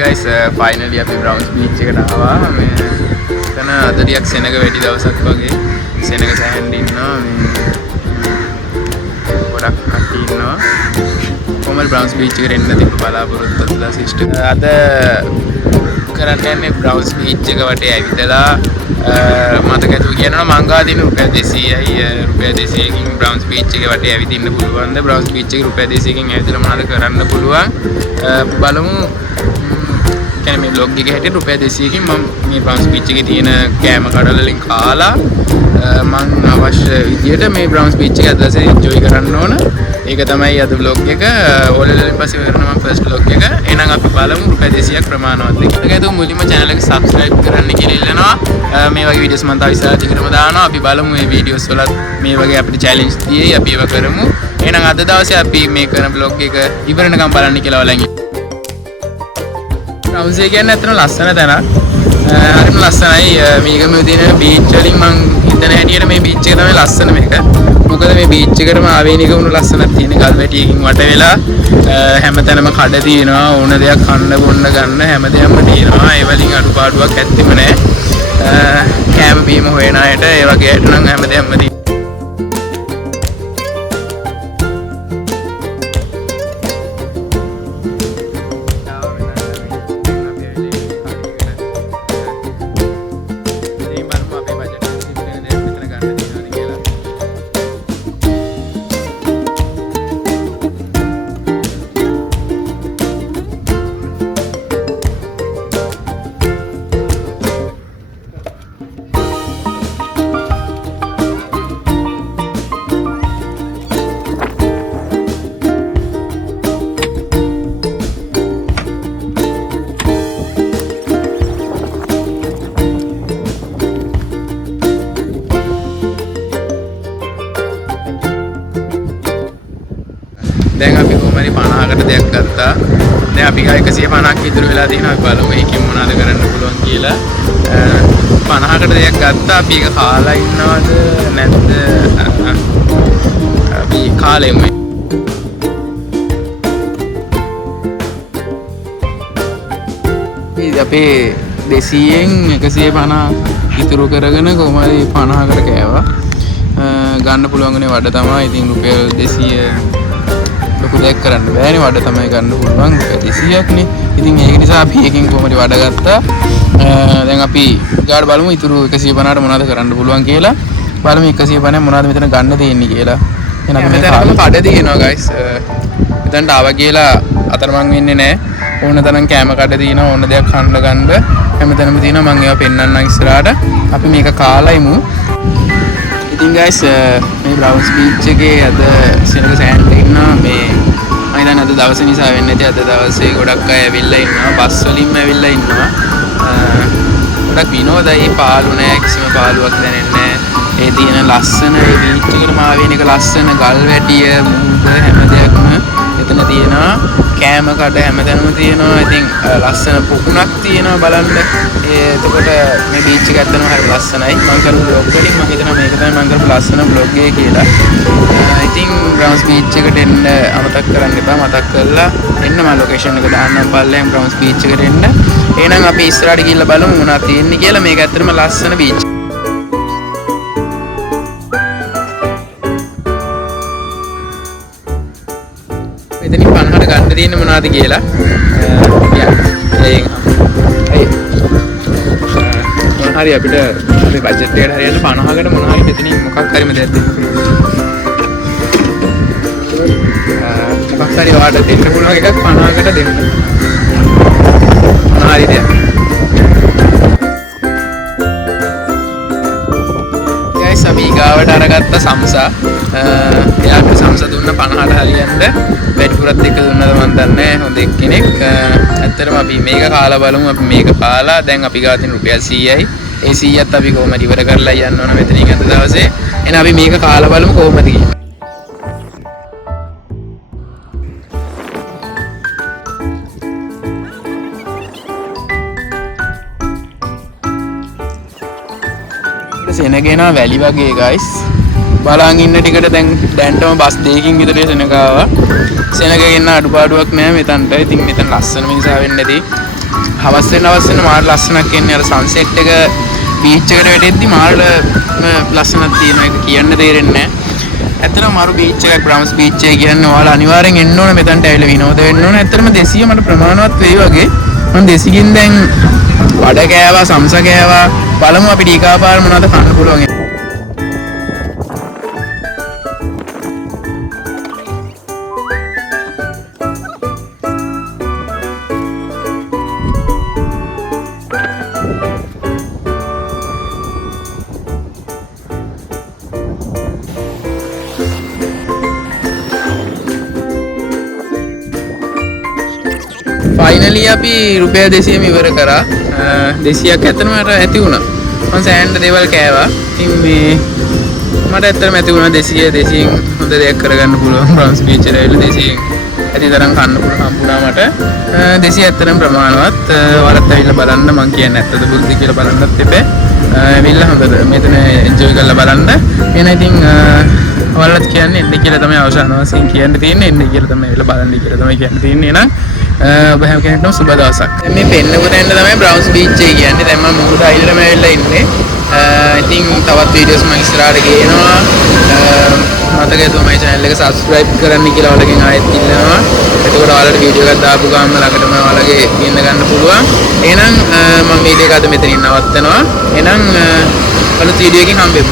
guys, finally අපි Browns beach එකට ආවා. මේ එතන අද ටිකක් සෙනග වැඩි දවසක් වගේ සෙනග සෑහෙන්න ඉන්නවා. මේ ගොඩක් කට්ටිය ඉන්නවා. කොහමද බ්‍රවුන්ස් බීච් එකට එන්න තිබ්බ බලාපොරොත්තු අද සිස්ටර්. අද කරන්න යන්නේ බ්‍රවුන්ස් බීච් එක වටේ ඇවිදලා මතක ඇතුව කියනවා මං ගා දින රුපියල් 200යි රුපියල් 200කින් බ්‍රවුන්ස් බීච් එක වටේ ඇවිදින්න පුළුවන්ද? බ්‍රවුන්ස් බීච් එක රුපියල් 200කින් ඇවිදලා මොනවද කරන්න පුළුවන්? බලමු. කියන්නේ මේ vlog එක හැටියට රුපියල් 200කින් මම මේ බ්‍රවුන්ස් බීච් එකේ තියෙන කෑම කඩවල වලින් කාලා මම අවශ්‍ය විදියට මේ බ්‍රවුන්ස් බීච් එක අදසේ එන්ජොයි කරන්න ඕන. ඒක තමයි අද vlog එක. ඕලෙලෙන් පස්සේ කරනවා මම ෆස්ට් vlog එක. එහෙනම් අපි බලමු රුපියල් 200ක් ප්‍රමාණවත්ද කියලා. ඒකද මුලින්ම channel එක subscribe කරන්න කියලා ඉල්ලනවා. මේ වගේ වීඩියෝස් මම තව ඉස්සරහට දිගටම දානවා. අපි බලමු මේ වීඩියෝස් වලත් මේ වගේ අපිට challenge තියෙයි. අපි ඒව කරමු. එහෙනම් අද දවසේ අපි මේ කරන vlog එක ඉවර වෙනකම් බලන්න කියලා ඔයාලන් බ්‍රවුන්ස් එක කියන්නේ ඇත්තටම ලස්සන තැනක්. හරිම ලස්සනයි. මේකම තියෙන බීච් වලින් මං හිතන හැටියට මේ බීච් එක තමයි ලස්සන මේක. මොකද මේ බීච් එකටම ආවේනික වුණු ලස්සනක් තියෙන ගල් වැටියකින් වට වෙලා හැමතැනම කඩ තියෙනවා. ඕන දෙයක් කන්න බොන්න ගන්න හැමදේම තියෙනවා. ඒ වලින් අඩුපාඩුවක් ඇත්තෙම නැහැ. කෑම බීම හොයන අයට ඒ වගේ අයට නම් හැමදේම තියෙනවා. දැන් අපි කොහමරි 50කට දෙයක් ගත්තා. දැන් අපි ගා 150ක් ඉතුරු වෙලා තියෙනවා. අපි බලමු ඒකෙන් මොනවද කරන්න පුළුවන් කියලා. 50කට දෙයක් ගත්තා. අපි ඒක කාලා ඉන්නවද නැද්ද? අපි කාලෙමු. අපේ 200න් 150 ඉතුරු කරගෙන කොහමරි 50කට කෑවා. ගන්න පුළුවන්නේ වඩ තමයි. ඉතින් රුපියල් 200 ලොකු දෙයක් කරන්න බෑනේ. වඩ තමයි ගන්න පුළුවන් 200ක් නේ. ඉතින් ඒක නිසා අපි එකකින් කොහමද වඩ ගත්තා. දැන් අපි ගාඩ බලමු ඉතුරු 150ට මොනවද කරන්න පුළුවන් කියලා. බලමු 150 මොනවද මෙතන ගන්න තියෙන්නේ කියලා. එහෙනම් අපි මෙතනම කඩ තියෙනවා guys. මෙතනට ආවා කියලා අතරමං වෙන්නේ නැහැ. ඕන තරම් කැම කඩ තියෙනවා. ඕන දෙයක් කන්න ගන්න හැමතැනම තියෙනවා. මම ඒවා පෙන්නන්නම් ඉස්සරහට. අපි මේක කාලා ඉමු. ඉතින් guys මේ බ්‍රවුන්ස් බීච් එකේ අද සෙනග සෑහෙන්න ඉන්නවා. මේ මම හිතන්නේ අද දවසේ නිසා වෙන්නේ නැති. අද දවසේ ගොඩක් අය ඇවිල්ලා ඉන්නවා. බස් වලින්ම ඇවිල්ලා ඉන්නවා. ගොඩක් විනෝදයි. පාළු නෑ. කිසිම පාළුවක් දැනෙන්නේ නෑ. ඒ තියෙන ලස්සන ඒ බීච් එකටම ආවෙන එක ලස්සන ගල් වැටිය මුහුද හැම දෙයක්ම එතන තියෙනවා. කෑම කඩ හැමතැනම තියෙනවා. ඉතින් ලස්සන පොකුණක් තියෙනවා බලන්න. එතකොට මේ බීච් එක ඇත්තටම හරි ලස්සනයි. මම කරපු vlog වලින් මම හිතනවා මේක තමයි මම කරපු ලස්සන vlog එක කියලා. ඉතින් බ්‍රවුන්ස් බීච් එකට එන්න අමතක කරන්න එපා. මතක් කරලා එන්න මම ලොකේෂන් එක දාන්නම් පල්ලෙන් බ්‍රවුන්ස් බීච් එකට එන්න. එහෙනම් අපි ඉස්සරහට ගිහිල්ලා බලමු මොනවද තියෙන්නේ කියලා. මේක ඇත්තටම ලස්සන බීච්. මෙතනින් 50ට ගන්න තියෙන්නේ මොනවද කියලා. හරි අපිට අපේ බජට් එකට හරියට 50කට මොන හරි මෙතනින් මොකක් හරිම දෙයක් දෙන්න පුළුවන්. මොකක් හරි ඔයාලට දෙන්න පුළුවන් එකක් 50කට දෙන්න. මොන හරි දෙයක්. guys අපි ගාවට අරගත්ත සම්සා. එයාට සම්සා දුන්න 50ට හරියන්න. වැඩිපුරත් එක දුන්නද මන් දන්නේ නැහැ. හොඳ එක්කෙනෙක්. ඇත්තටම අපි මේක කාලා බලමු. අපි මේක කාලා දැන් අපි ගාව තියෙන රුපියල් 100යි. ඒ 100ත් අපි කොහොමද ඉවර කරලා යන්න ඕන මෙතනින් අද දවසේ. එහෙනම් අපි මේක කාලා බලමු කොහොමද කියලා. සෙනගේනවා වැලි වගේ guys. බලන් ඉන්න ටිකට දැන්ටම බස් දෙකකින් විතර සෙනග ආවා. සෙනග ගෙන්න අඩුපාඩුවක් නෑ මෙතනට. ඉතින් මෙතන ලස්සන මිනිසා වෙන්නේ නැති. හවස් වෙන මාර ලස්සනක් එන්නේ අර සන්සෙට් එක බීච් එකට වැටෙද්දි මාර ලස්සනක් තියෙනවා ඒක කියන්න තේරෙන්නේ නැහැ. ඇත්තටම මාරු බීච් එකක් බ්‍රවුන්ස් බීච් එක කියන්නේ ඔයාලා අනිවාර්යෙන් එන්න ඕනේ මෙතනට ඇවිල්ලා විනෝද වෙන්න ඕනේ. ඇත්තටම 200 මට ප්‍රමාණවත් වෙයි වගේ. මම 200කින් දැන් වඩ කෑවා සම්ස කෑවා බලමු අපිට ඊගාපාර මොනවද කන්න පුළුවන්. ෆයිනලි අපි රුපියල් 200ම ඉවර කරා. 200ක් ඇත්තටම මට ඇති වුණා. මම සෑහෙන දේවල් කෑවා. ඉතින් මේ මට ඇත්තටම ඇති වුණා 200න් හොඳ දෙයක් කරගන්න පුළුවන්. බ්‍රවුන්ස් බීච් එකට ඇවිල්ලා 200න් ඇති තරම් කන්න පුළුවන් හම්බුණා මට. 200 ඇත්තටම ප්‍රමාණවත්. වරත් ඇවිල්ලා බලන්න මම කියන්නේ ඇත්තද බුද්ධි කියලා බලන්නත් එපේ. ඇවිල්ලා හොඳට මෙතන එන්ජොයි කරලා බලන්න. එන ඉතින් ඔයාලත් කියන්නේ එන්න කියලා තමයි අවසාන වශයෙන් කියන්න තියෙන්නේ. එන්න කියලා තමයි ඇවිල්ලා බලන්න කියලා තමයි කියන්න තියෙන්නේ. එහෙනම් ඔබ හැම කෙනෙක්ටම සුබ දවසක්. මේ පෙන්නපු තැන තමයි බ්‍රවුන්ස් බීච් එක කියන්නේ. දැන් මම මුහුද අයිලටම ඇවිල්ලා ඉන්නේ. ඉතින් තවත් වීඩියෝස් මම ඉස්සරහට ගේනවා. මතකයි තමයි channel එක subscribe කරන්න කියලා ඔයාලගෙන් ආයෙත් ඉල්ලනවා. එතකොට ඔයාලට වීඩියෝ එකක් දාපු ගමන් ළඟටම ඔයාලගේ ඉන්න ගන්න පුළුවන්. එහෙනම් මම වීඩියෝ එක අද මෙතනින් නවත්තනවා. එහෙනම් අලුත් වීඩියෝ එකකින් හම්බෙමු.